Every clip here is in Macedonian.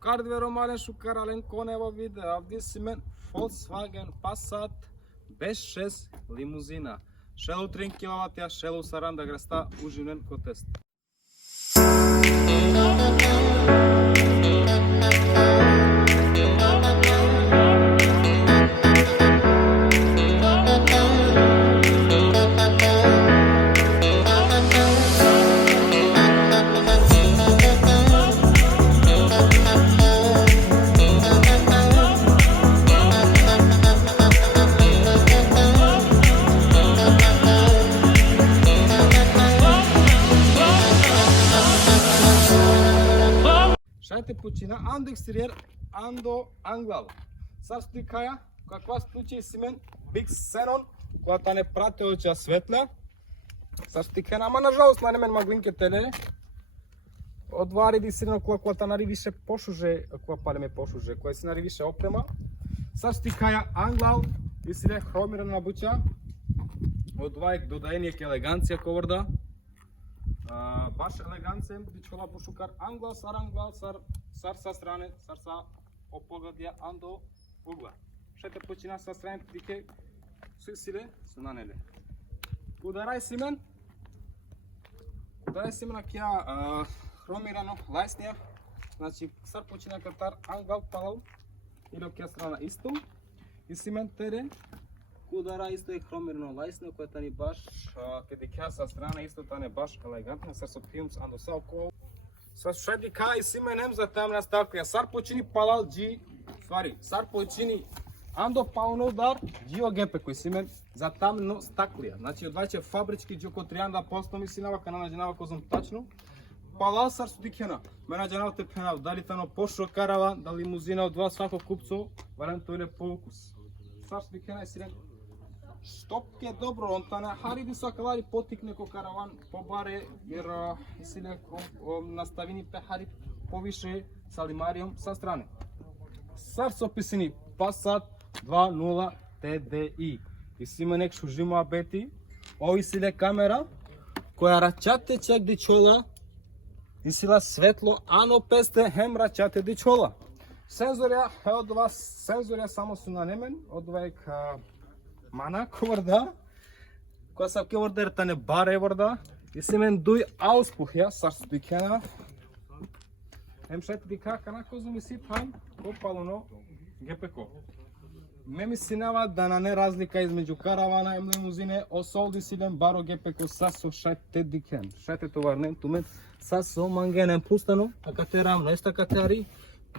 Шукар две ромален, шукар ален конева видео, авди симен Volkswagen Passat B6 limuzina. Шелу 3 кВт, шелу саранда греста, ужинен котест. Шайте почина, андо екстериер, андо англал. Сар стикаја, каква случај симен, Big Xenon, която не прати оча светла. Сар стикаја, ама на жалост на немен маглинке теле. Одвари ди сирено която нари више пошуже, која палеме пошуже, која си нари више опрема. Сар стикаја, англал, и сире хромирана буча. Одвајк додајник елеганција коврда. Баш елеганцем, дичола пошукар англал, сар са стране, сар са опогадија андо угла. Шете почина са стране, дике силе, се нанеле. Ударај симен кја хромирано лајснија, значи сар почина катар англал палал, или кја страна исто, и симен терен, удара исто е хромирано лајсно, која тани баш, каде кја са страна исто тане баш елегантно, сар со пиумс андо са около. Са шеди ка и сименем за тамна стаклија, сар почини палал джи, свари, сар почини андо пауно удар, джио гепе кој симен за тамно стаклија. Значи одвајче фабрички джоко 300% мислинава, кана наđenава козом тачно. Палал сар со дикена, ме наđenава те пенав, дали тано пошо караван, дали музина од два свако купцо, варен тој е поукус. Сар со дикена е сирен. Штопке добро, он тане хариди са калари потикне ко караван побаре, jer isile nastavini pe harit poviše sa limarijom sa strane. Sar su opisani Passat 2.0 TDI. I svima nek šužimo abeti. Ovi sile kamera koja račate čak dičola i sila svetlo, ano peste hem račate dičola. Senzorja, od vas senzorja samo su na nemen, od vajk mana kovrda, koja sa kovrda jer tane bare vrda, i semen duj auspuhja, sar su dikena. Hem šet dika kana kozu mi sit han, kopalono GPK. Me misinava da na ne razlika između karavana i limuzine, osoldi silem baro GPK sa so šet te diken. Šete tovarnem tumen, sa so mangenem pustano, a kateram nesta kateri,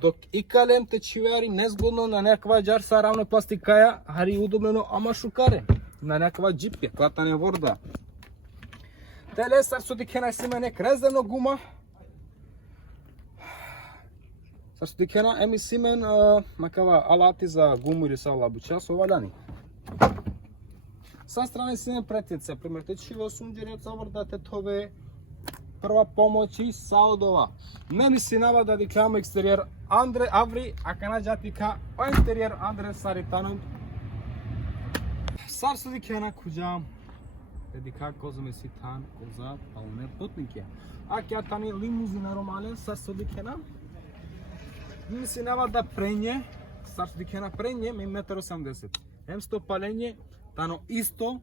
dok и калем те чивари незгодно на някаква джар са равно пластикаја, хари удобно ама шукаре на някаква джипја, клата не ворда. Теле сар со дикена симе нек резервно гума. Сар со дикена еми симен макава алати за гуму или са лабуча со валяни. Са страни симен претица, пример те чива сунџерица ворда те тове прва помоć и saudova. Ne misinava da dikamo eksterijer Andre Avri, a kanađatika o interijer Andre Saritanom. Sar su dikena kuđam, dedika kozome sitan, koza, palne putnike. A kja tani limuzina romale, sar su dikena. Misinava da prenje, sar su dikena prenje, mi 1,80 m. Hem sto palenje, tano isto,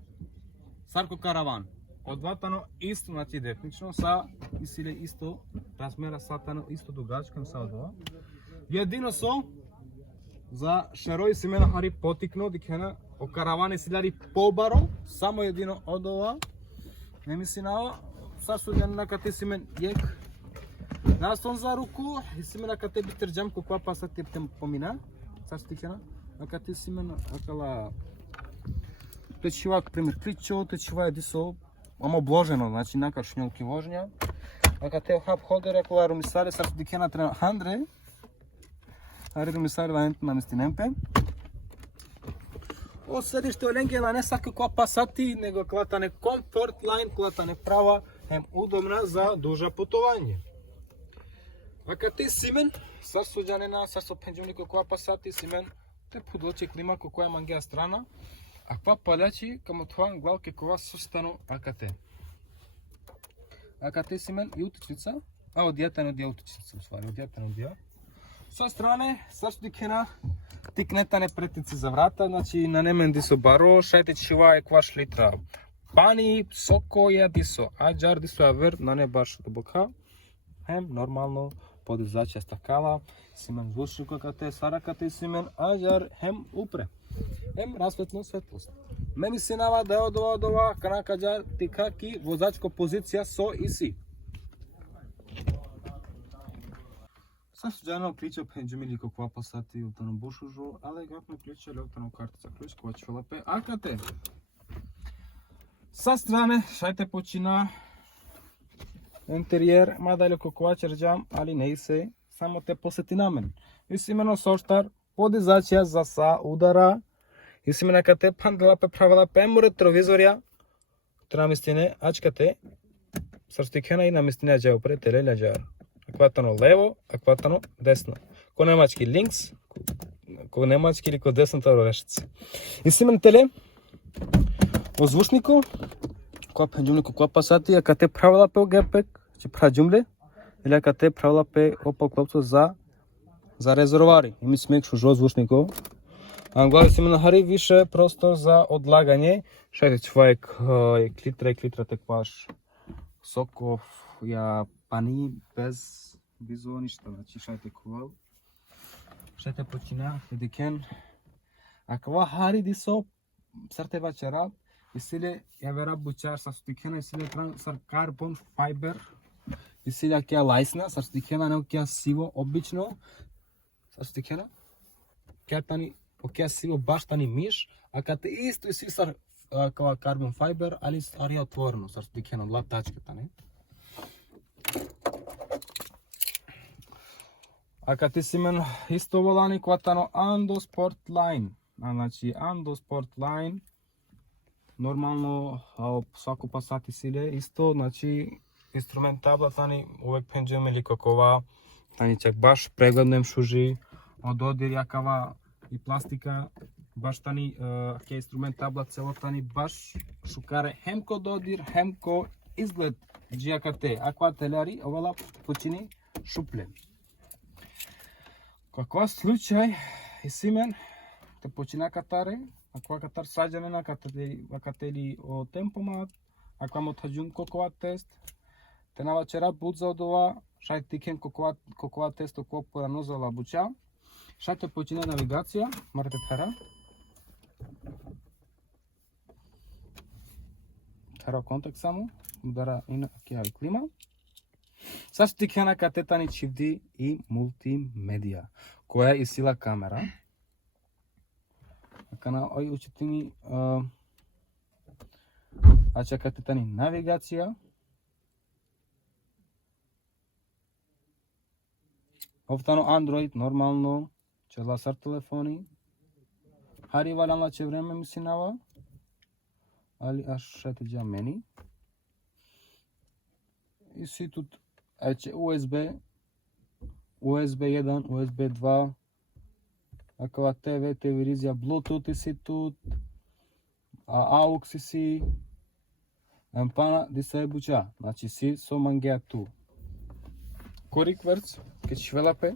sarko karavan. Od двата исто, значи дефинично са исиле исто размера сатано исто дугачкам са одова. Едино со за шерој симена хари потикно дикена о каравани силари побаро, само едино одова. Не мислинава са суден на кате симен јек. Настон за руку и симена кате битърджам која паса типтем помина. Са стикена на кате симен акала течива, пример кличо, течива едисо. Ама обложено, значи нака шњолки вожња. А кате хап ходере која румисаре сар дикена трена хандре. Ари румисаре ваент наместинемпе. О седиште оленге на не сака која пасати, него клата не комфорт лайн, клата не права, ем удобна за дужа путување. А кате симен, сар суѓанена, сар со пенџовнико која пасати, симен, те подоче клима која мангеа страна. Аква палячи към това главке кова сустано акате. Акате симен и утичица. Одијата не одија утичица, свари, одијата не одија. Со стране, също дикена, тикнета не претици за врата, значи на немен дисо баро, шайте чива е кваш литра. Пани, соко я дисо, аджар дисо авер, на не баш дубока. Хем, нормално, подизача стакала, симен звучника кате, саракате симен, аджар, хем упре. Хем, разсветно светлост. Меми синава да одова, канакаджар, тика ки возачко позиция со и си. Също заедно клича пенджумили каква пасати от на бушужо, але гатно клича леотано картица ключ, кога чвелапе акате. Sa strane šajte počína interiér, má daleko kvačeržam, ali nejse, samo te poseti namen. Isimeno soštar, podizachia zasa udara, isimena kate pandela pe pravila pe retrovizorja, tra mistine ačkate, srštikena i na mistine đeo pre telelja đar. Akvatano levo, akvatano desno. Ko nemački links, ko nemački ili ko desno taro rešice. Isimen tele, o звучнику, кога пенджумнику кога пасати, а кате правила пе гепек, че праджумле, или кате правила пе опа клопцо за резервари. И ми смек шужо звучнику. Глави си на хари више простор за отлагане. Шайте човек клитра текваш соков я пани без нища. Значи шайте кувал. Шайте почина едикен. А кога хари дисо сърте вечера, इसलिए एवेरा बुचार सस दिखे ना इसलिए sir carbon fibre इसलिए क्या लाइसना सस दिखे ना क्या सीवो обично सस दिखे ना क्या तनी o क्या सीवो बाश तनी миш а кате исто си сар carbon fibre алис ария отворено сас дике на латачката не а кате симен исто волани кватано андо спорт лайн значи андо спорт лайн Нормално свако пасати силе исто, значи инструмент табла тани увек пенджем или какова, тани чак баш прегледнем шужи, од одир јакава и пластика, баш тани ке инструмент табла цело тани баш шукаре хемко додир, хемко изглед джијакате, аква теляри, овала почини шупле. Каква случај и симен, те почина катаре, Aqua catar sajamena cateli o tempomat, aqua motajun cocoa test. Tenava cera budza odova, šaj tiken cocoa test o kopura nozala buča. Šaj te počine navigacija, marate tera. Tera kontakt samo, udara ina kia klima. Saš tikena katetani čivdi i multimedija, koja je sila kamera. Kana oi učitini čekate tani navigacija. Ovtano Android normalno čela sar telefoni. Hari valala че време ми синава. Ali aš šete dža meni. I si тут USB 1, USB 2. Aquela TV, televizija, Bluetooth si тут, AUX si, empana distribuția, znači si so mangea tu. Korik vrc, kad švelape,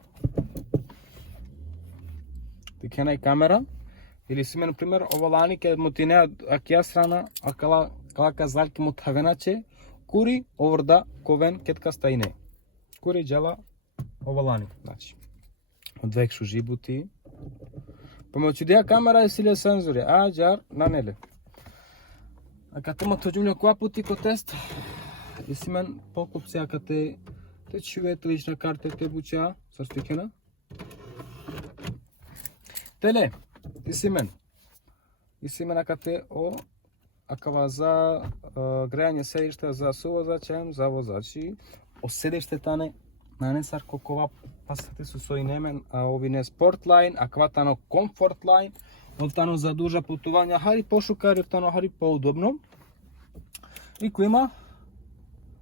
tikena i kamera, ili si me, na primjer, ovolani, kad mu ti ne, akija strana, akala kazalki mu tavenače, kuri ovrda ковен кетка стайне. Кури джала овалани, znači. Odvek šu žibuti. Pomoću dija kamera i silje senzori, ađar na nele. A kad tamo to džumlja koja puti ko test, i si men pokupci, a kad te čuvete lična karte te buća, sa stikena. Tele, i si men a kad te akava za grejanje sedišta za suvozačem, za vozači, o sedište tane, nanesar kokova pasati su svoji nemen, a ovi ne Sportline, a kvatano Comfortline, ovtano za duža putovanja, hari pošukari, ovtano hari poudobno. I klima,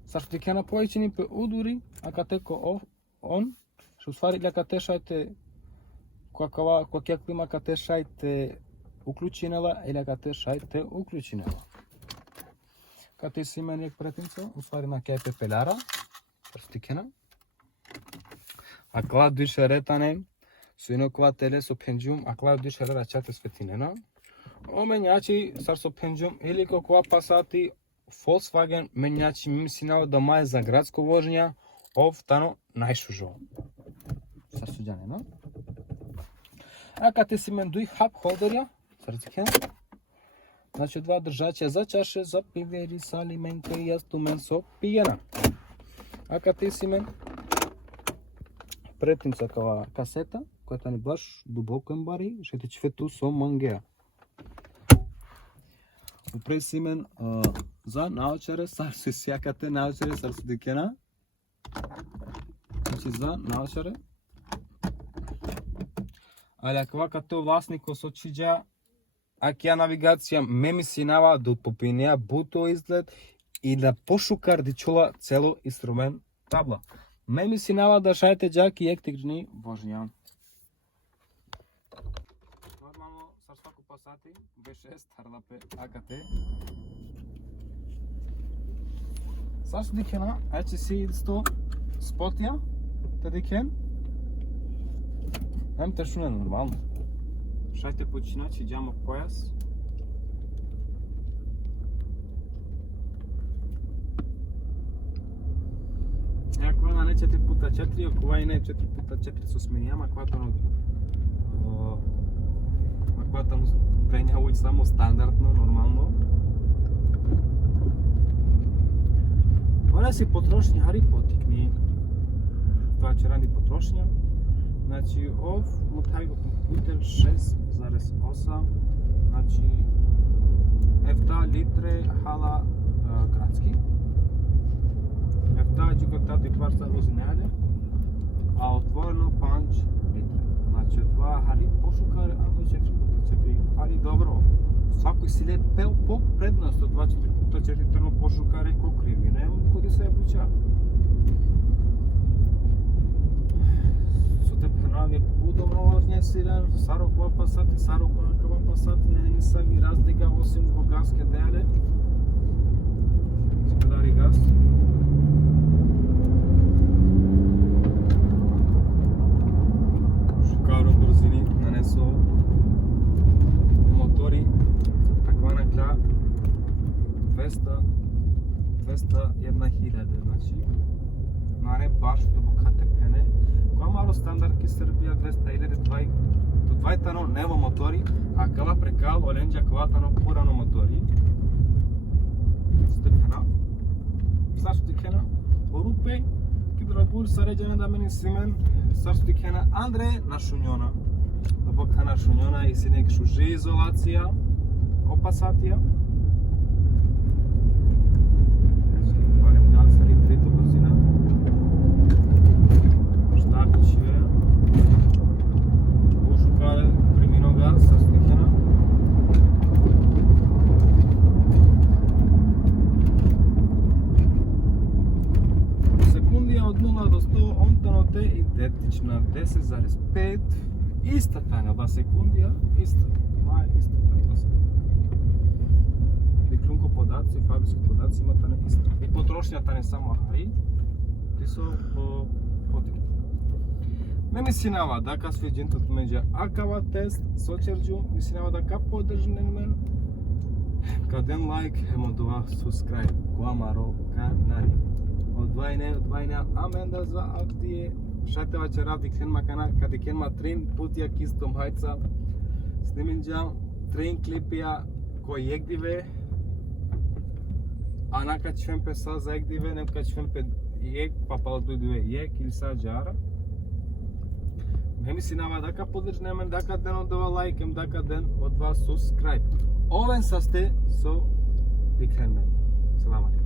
сертификена појчини пе удури, а кате ко он, што ствари для кате шајте која клима кате шајте уклучинела или кате шајте уклучинела. Кате си менек претинцо, уствари на ке пепеляра, сертификена. Акла душеретане, суиноква теле со пенджум, акла душерет ачате светинена. Оменячи сар со пенджум или коква пасати Volkswagen менячи мисинава да мае за градско вожење, ов тано најшужо. Сар суѓанено. А кате си мен дуј хап холдерја, срцкен. Значи два држачја за чаше, за пивери, сали менка и јас тумен со пијена. А кате си мен претимца кава касета, која ни баш дубоко ембари, шети чвету со мангеа. Упре си мен за наочаре, сар се сјакате наочаре, сар се дикена. Значи за наочаре. Ali ako като власнико со чиđa, акија навигација ме ми синава да попинеа буто изглед и да пошукар дичула цело инструмент табла. Ме ми синава да шајте джак и ектични вожња. Нормално сар свако пасати, B6, Harlapе, AKT. Сар се дикена, ече си исто спотија, те дикен. Hem точно е нормално. Шајте починачи, ѓамо појас. Ако она не 4x4, ако ова и не 4x4 со сменија, макватано прењавуј само стандардно, нормално. Ова си потрошња, хари потикни. Тоа ќе ради потрошња. Значи, ов мутај го компјутер 6,8, значи, ефта литре хала градски. Ефта џугатати парца возинеале, а отворено 5 литре. Значи, това хари пошукаре, андо 4x4, хари добро. Свакој си ле пел по предност од 4x4 трно пошукаре ко криви, не коди се јабуча. Пенавје удобно вожње сирен, сарокова пасати, сарокова пасати, не са ми разлика осим ко газке деле. Спедари газ. Шукаро брзини нанесо мотори, таква накля 201.000, значи, наре баш дубокате пене. Која мало стандард ки Србија 200.000 до 2 тано нево мотори, а кала прекал оленџа кала тано пурано мотори. Степена. Сашто дикена, орупе, ки драгур сареđена да мени симен, сашто дикена Андре на шунјона. Добока на шунјона и си нек шуже изолација, опасатија. Барем гансари, трето брзина. Примино газ, сар стикена. Секундија од 0 до 100, онтаноте идентична 10,5. Иста тајна, 2 секундија, иста. Това е иста тајна, 2 секундија. Диклунко подаци, фабриско подаци има тајна иста. И потрошњата не само хари, ти со потикни. Ме ми синава дака свеđентот меѓа акава тест со черџу, ми синава дака поддржнен мен. Каден лайк, емо дова subscribe, коамаро канали. Одвајне, аменда за актие. Шате вачера дикен макана, каде кен ма трен путија кистом хајца. Сниминџа трен клипија кој егдиве. Анака чвемпе са за егдиве, немка чвемпе ег, папал дујдуе ег или са джара. Ме ми синава дака поддржнемен, дака ден од ова лайкем, дака ден од вас subscribe. Овен са сте со Диклен мен. Салам алейкум.